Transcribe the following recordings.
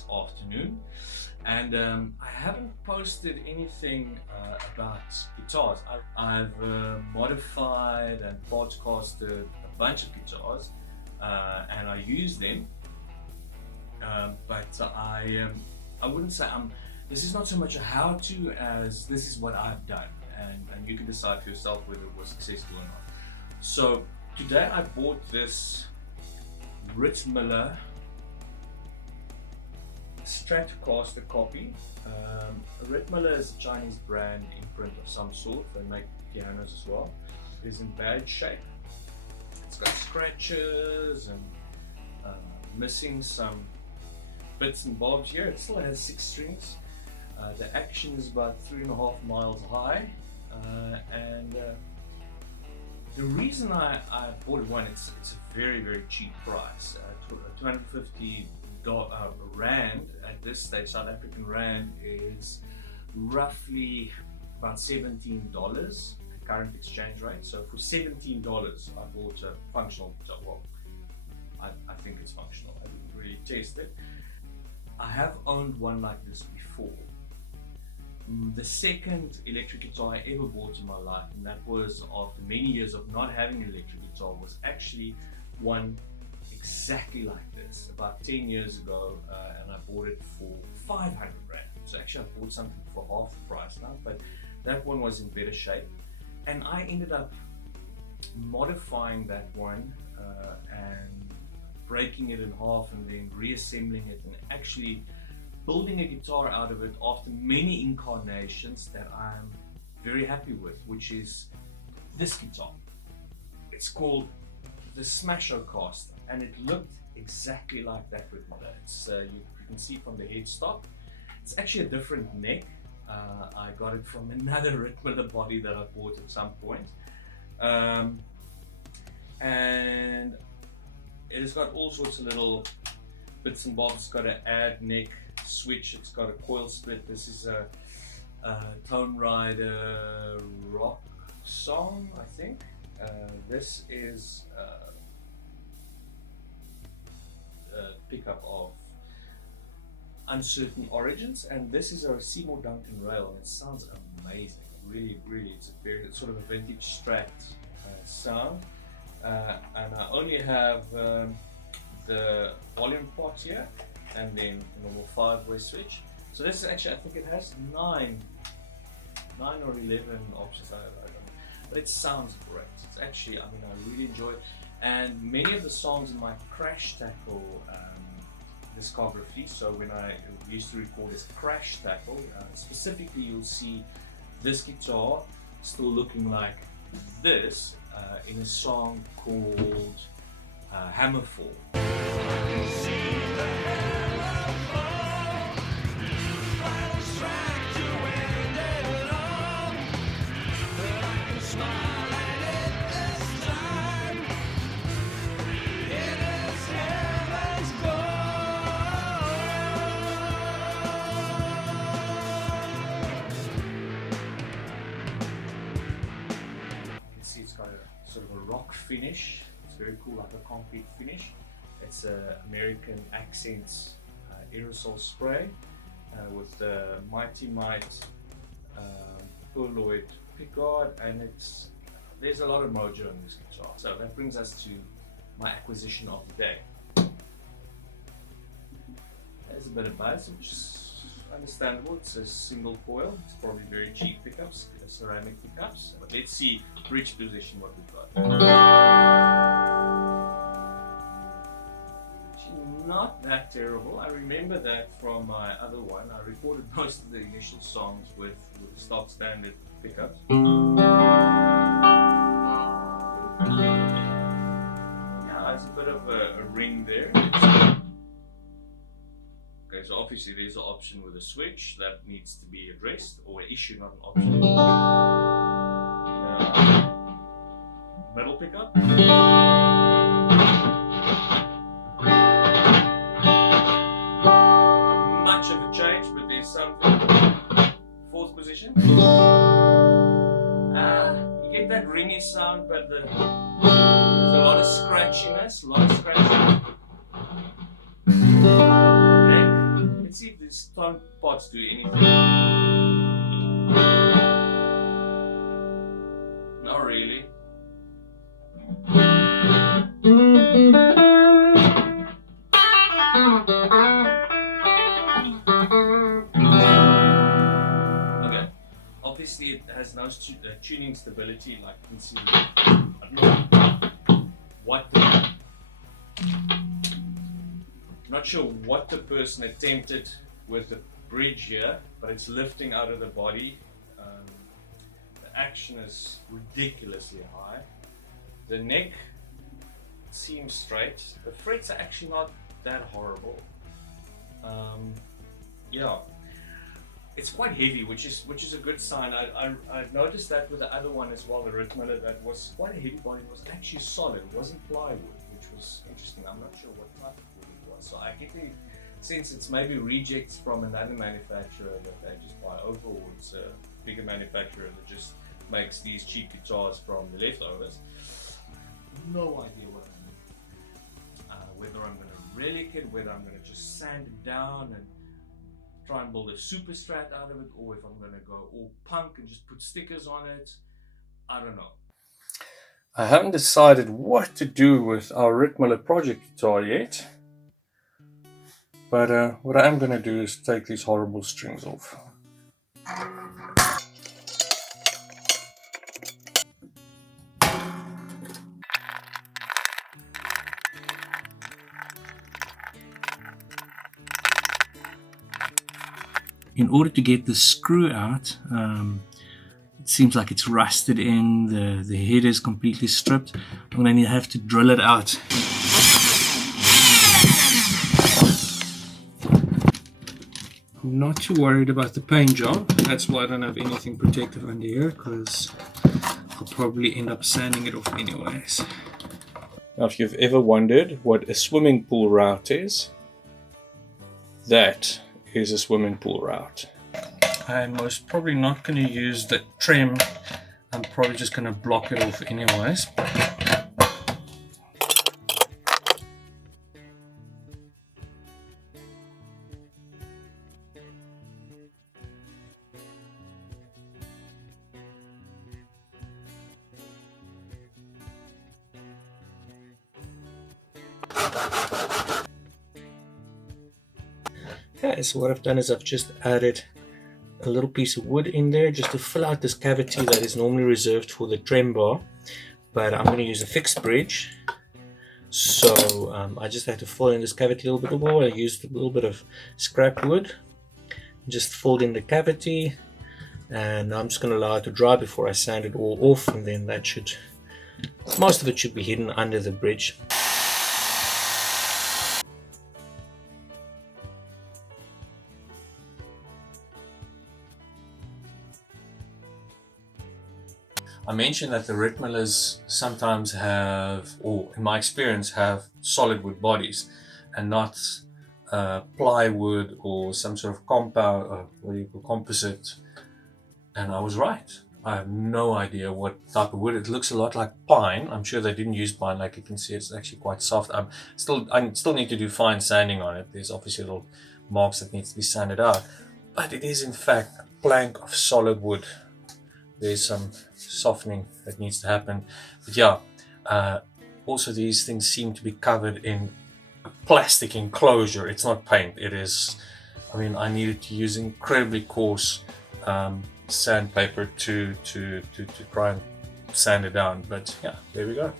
this afternoon, and I haven't posted anything about guitars. I've modified and partscasted a bunch of guitars, and I use them, but I wouldn't say this is not so much a how-to as this is what I've done, and you can decide for yourself whether it was successful or not. So today I bought this Miller Stratocaster copy. Miller is a Chinese brand imprint of some sort. They make pianos as well. It is in bad shape. It's got scratches and missing some bits and bobs here. It still has 6 strings. The action is about 3.5 miles high, and the reason I bought one, it's a very, very cheap price. 250 Rand at this stage. South African Rand is roughly about $17 at current exchange rate. So for $17 I bought a functional guitar. Well, I think it's functional. I didn't really test it. I have owned one like this before. The second electric guitar I ever bought in my life, and that was after many years of not having an electric guitar, was actually one exactly like this about 10 years ago, and I bought it for 500 Rand. So actually I bought something for half the price now, but that one was in better shape, and I ended up modifying that one and breaking it in half and then reassembling it and actually building a guitar out of it after many incarnations that I'm very happy with, which is this guitar. It's called the CRASHTACKLE, and it looked exactly like that with Miller. You can see from the headstock, it's actually a different neck. I got it from another Miller body that I bought at some point, and it has got all sorts of little bits and bobs. It's got an add neck switch, it's got a coil split. This is a Tone Rider rock song, I think. This is a pickup of uncertain origins, and this is a Seymour Duncan rail, and it sounds amazing. Really, it's a very sort of a vintage Strat sound, and I only have the volume pot here and then normal 5-way switch. So this is actually, I think it has 9 or 11 options. I don't know, but it sounds great. It's actually, I mean, I really enjoy it, and many of the songs in my CRASHTACKLE discography. So when I used to record as CRASHTACKLE, specifically, you'll see this guitar still looking like this in a song called Hammerfall. It's got a sort of a rock finish. It's very cool, like a concrete finish. It's an American Accents aerosol spray with the Mighty Might Purloid pickguard, and there's a lot of mojo in this guitar. So that brings us to my acquisition of the day. There's a bit of buzz, which is understandable. It's a single coil. It's probably very cheap pickups, ceramic pickups. But let's see bridge position what we've got. Actually, not that terrible. I remember that from my other one. I recorded most of the initial songs with stock standard pickups. Yeah, there's a bit of a ring there. Okay, so obviously there's an option with a switch that needs to be addressed, or an issue, not an option. Middle pickup. Not much of a change, but there's something. Fourth position. You get that ringy sound, but there's a lot of scratchiness, These don't parts do anything. Not really. Okay, obviously it has no tuning stability, like you can see. I don't know what not sure what the person attempted with the bridge here, but it's lifting out of the body. The action is ridiculously high. The neck seems straight. The frets are actually not that horrible. Yeah, it's quite heavy, which is a good sign. I've noticed that with the other one as well, the Rittmiller, that was quite a heavy body. It was actually solid. It wasn't plywood, which was interesting. I'm not sure what type of wood it was. So I get the sense it's maybe rejects from another manufacturer that they just buy over, or it's a bigger manufacturer that just makes these cheap guitars from the leftovers. No idea what I mean. Whether I'm going to relic it, whether I'm going to just sand it down and try and build a super strat out of it, or if I'm going to go all punk and just put stickers on it. I don't know. I haven't decided what to do with our Rittmiller project guitar yet, but what I am going to do is take these horrible strings off. In order to get the screw out, it seems like it's rusted in, the head is completely stripped. I'm going to have to drill it out. I'm not too worried about the paint job. That's why I don't have anything protective under here, because I'll probably end up sanding it off anyways. Now, if you've ever wondered what a swimming pool route is, that is a swimming pool route. I'm most probably not going to use the trim. I'm probably just going to block it off anyways. Okay, so what I've done is I've just added a little piece of wood in there just to fill out this cavity that is normally reserved for the trem bar, but I'm going to use a fixed bridge, so I just had to fill in this cavity a little bit more. I used a little bit of scrap wood, just filled in the cavity, and I'm just going to allow it to dry before I sand it all off, and then that should, most of it should be hidden under the bridge. I mentioned that the Rittmillers sometimes have, or in my experience, have solid wood bodies and not plywood or some sort of compound, composite. And I was right. I have no idea what type of wood. It looks a lot like pine. I'm sure they didn't use pine. Like you can see, it's actually quite soft. I still need to do fine sanding on it. There's obviously little marks that needs to be sanded out, but it is in fact a plank of solid wood. There's some softening that needs to happen, but yeah, also these things seem to be covered in a plastic enclosure. It's not paint, it is, I mean, I needed to use incredibly coarse sandpaper to try and sand it down, but yeah, there we go.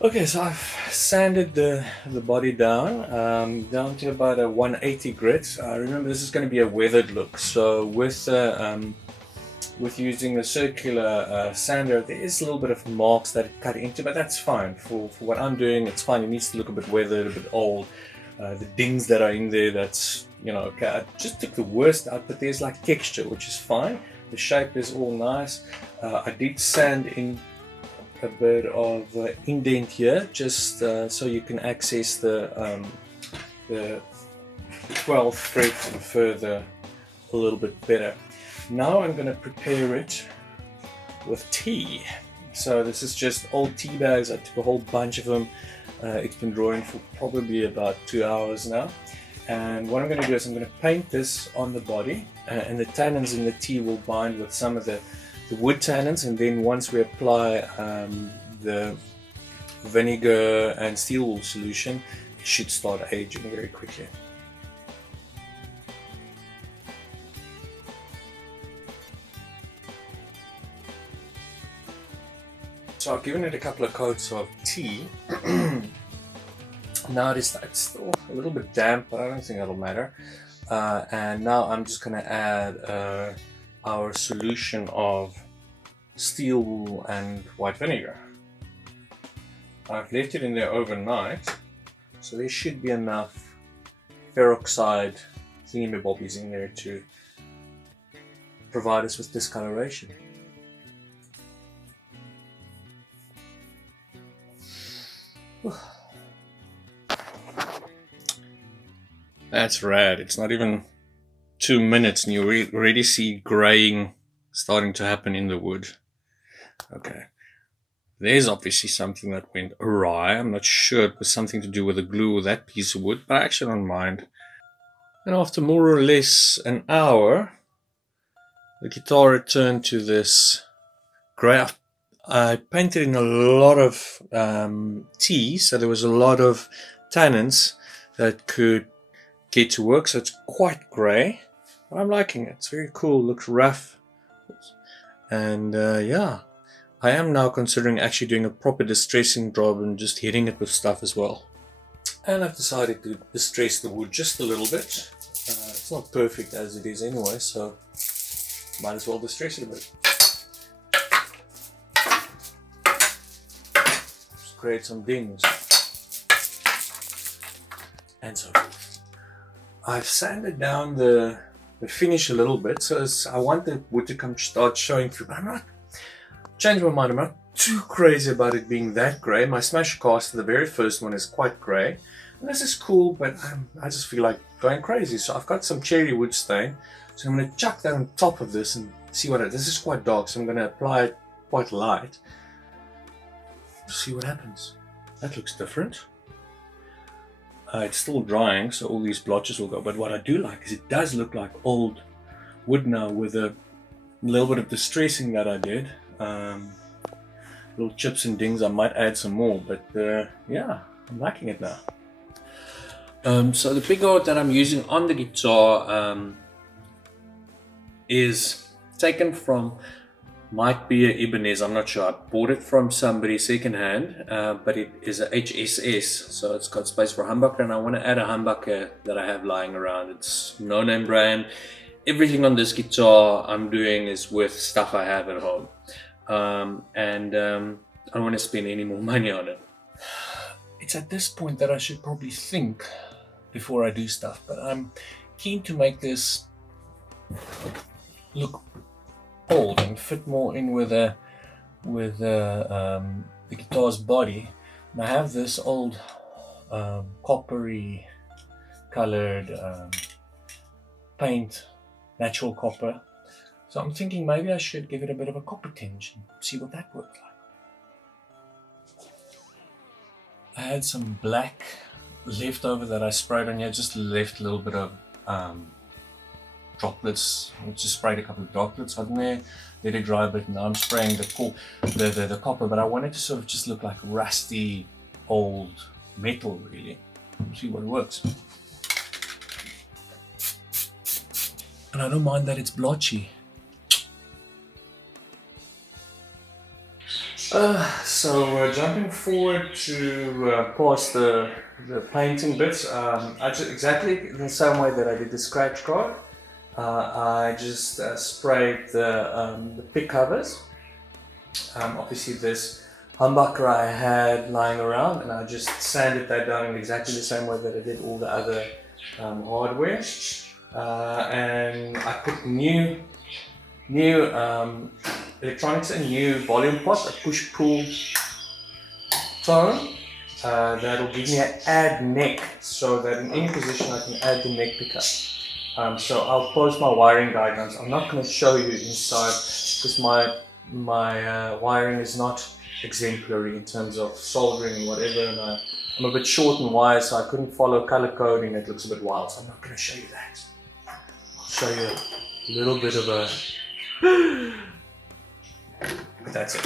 Okay, so I've sanded the body down to about a 180 grit. Remember, this is going to be a weathered look, so with using a circular sander, there is a little bit of marks that it cut into, but that's fine. For what I'm doing, it's fine. It needs to look a bit weathered, a bit old. The dings that are in there, that's, you know, okay. I just took the worst out, but there's like texture, which is fine. The shape is all nice. I did sand in a bit of indent here, just so you can access the the 12th thread further a little bit better. Now I'm going to prepare it with tea. So this is just old tea bags. I took a whole bunch of them. It's been drying for probably about 2 hours now. And what I'm going to do is I'm going to paint this on the body, and the tannins in the tea will bind with some of the wood tannins, and then once we apply the vinegar and steel wool solution, it should start aging very quickly. So I've given it a couple of coats of tea. Now it's still a little bit damp, but I don't think that'll matter. And now I'm just going to add our solution of steel wool and white vinegar. I've left it in there overnight, so there should be enough peroxide thingamabobbies in there to provide us with discoloration. That's rad. It's not even 2 minutes and you already see graying starting to happen in the wood. Okay. There's obviously something that went awry. I'm not sure it was something to do with the glue or that piece of wood, but I actually don't mind. And after more or less an hour, the guitar returned to this grey. I painted in a lot of tea, so there was a lot of tannins that could get to work, so it's quite grey. I'm liking it. It's very cool. Looks rough. And yeah, I am now considering actually doing a proper distressing job and just hitting it with stuff as well. And I've decided to distress the wood just a little bit. It's not perfect as it is anyway, so might as well distress it a bit. Just create some dings and so forth. I've sanded down the finish a little bit, so I want the wood to start showing through, but I'm not changed my mind. I'm not too crazy about it being that grey. My smash caster, the very first one, is quite grey, and this is cool, but I just feel like going crazy. So I've got some cherry wood stain, so I'm going to chuck that on top of this and see what this is quite dark, so I'm going to apply it quite light. See what happens. That looks different. It's still drying, so all these blotches will go, but what I do like is it does look like old wood now, with a little bit of distressing that I did. Little chips and dings. I might add some more, but yeah, I'm liking it now. So the pickguard that I'm using on the guitar is taken from, might be a Ibanez, I'm not sure. I bought it from somebody secondhand, but it is a HSS, so it's got space for a humbucker, and I want to add a humbucker that I have lying around. It's no name brand. Everything on this guitar I'm doing is with stuff I have at home, and I don't want to spend any more money on it. It's at this point that I should probably think before I do stuff, but I'm keen to make this look old and fit more in with the guitar's body. And I have this old coppery colored paint, natural copper, so I'm thinking maybe I should give it a bit of a copper tinge and see what that works like. I had some black left over that I sprayed on here, just left a little bit of droplets. I just sprayed a couple of droplets on there, let it dry a bit, and now I'm spraying the copper, but I want it to sort of just look like rusty old metal, really. See what works. And I don't mind that it's blotchy. So jumping forward to past the painting bits, I just exactly the same way that I did the scratch card. I just sprayed the pick covers. Obviously this humbucker I had lying around, and I just sanded that down in exactly the same way that I did all the other hardware. And I put new electronics, a new volume pot, a push-pull tone, that'll give me an add neck, so that in any position I can add the neck pickup. So I'll post my wiring diagrams. I'm not going to show you inside because my wiring is not exemplary in terms of soldering and whatever, and I'm a bit short in wire, so I couldn't follow color coding. It looks a bit wild, so I'm not going to show you that. I'll show you a little bit of a... But that's it.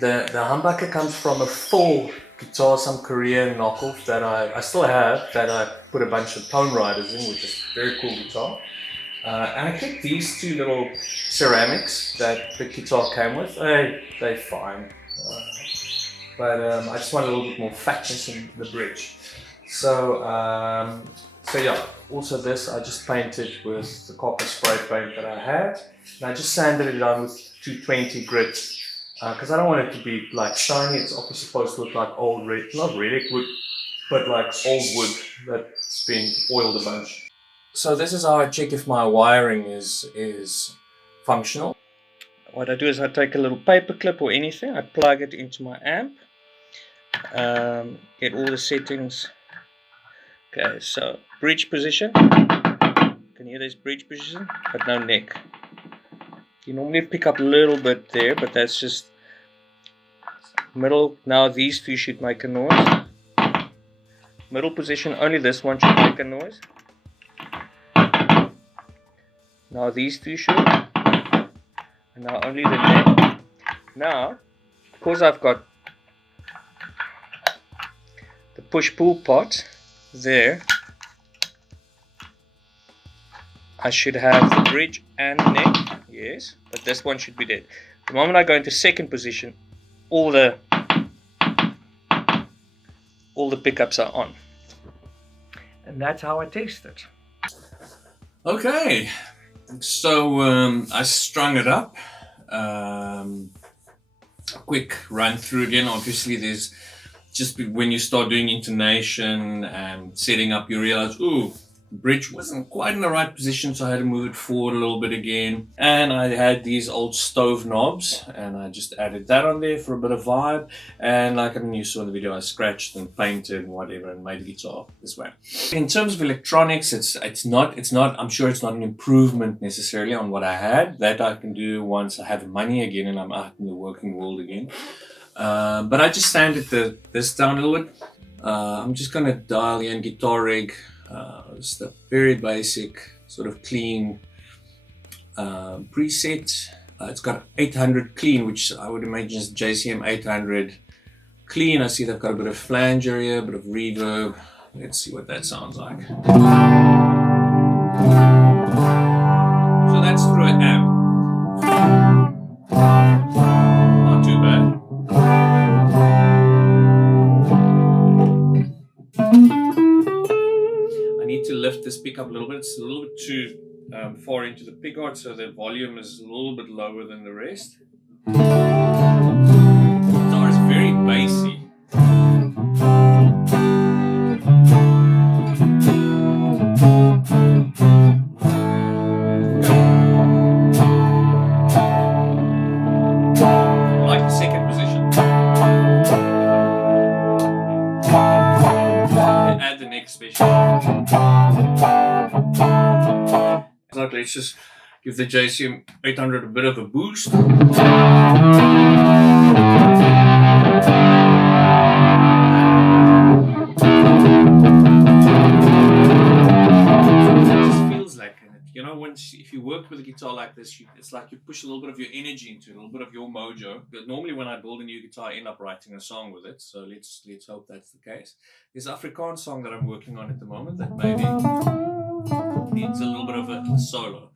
The humbucker comes from a full guitar, some Korean knockoff that I still have, that I put a bunch of tone riders in, which is a very cool guitar. And I kept these two little ceramics that the guitar came with. They're fine. But I just want a little bit more fatness in the bridge. So yeah, also this I just painted with the copper spray paint that I had. And I just sanded it down with 220 grit. Because I don't want it to be like shiny. It's obviously supposed to look like old red, not relic wood, but like old wood that's been oiled a bunch. So this is how I check if my wiring is functional. What I do is I take a little paper clip or anything, I plug it into my amp, get all the settings. Okay, so bridge position. Can you hear this bridge position? But no neck. You normally pick up a little bit there, but that's just middle. Now these two should make a noise. Middle position, only this one should make a noise. Now these two should. And now only the neck. Now, because I've got the push-pull pot there, I should have the bridge and neck, yes, but this one should be dead. The moment I go into second position, all the pickups are on. And that's how I test it. Okay, so I strung it up. Quick run through again. Obviously there's just when you start doing intonation and setting up, you realize, ooh, the bridge wasn't quite in the right position, so I had to move it forward a little bit again. And I had these old stove knobs, and I just added that on there for a bit of vibe. And like you saw in the video, I scratched and painted and whatever and made the guitar this way. In terms of electronics, it's not. I'm sure it's not an improvement necessarily on what I had. That I can do once I have money again and I'm out in the working world again. But I just sanded this down a little bit. I'm just gonna dial in guitar rig. Just a very basic sort of clean preset. It's got 800 clean, which I would imagine is JCM 800 clean. I see they've got a bit of flange area, a bit of reverb. Let's see what that sounds like. So that's through an amp. Not too bad. To lift this pickup a little bit. It's a little bit too far into the pickguard, so the volume is a little bit lower than the rest. The guitar is very bassy. I like the second position. And add the next special. Let's just give the JCM 800 a bit of a boost. It just feels like it. You know, if you work with a guitar like this, it's like you push a little bit of your energy into it, a little bit of your mojo. But normally when I build a new guitar, I end up writing a song with it. So let's hope that's the case. There's an Afrikaans song that I'm working on at the moment that maybe needs a little bit of a solo.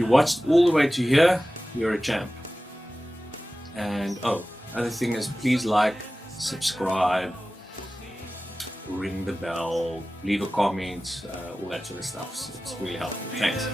you watched all the way to here, you're a champ. And oh, other thing is, please like, subscribe, ring the bell, leave a comment, all that sort of stuff. So it's really helpful. Thanks.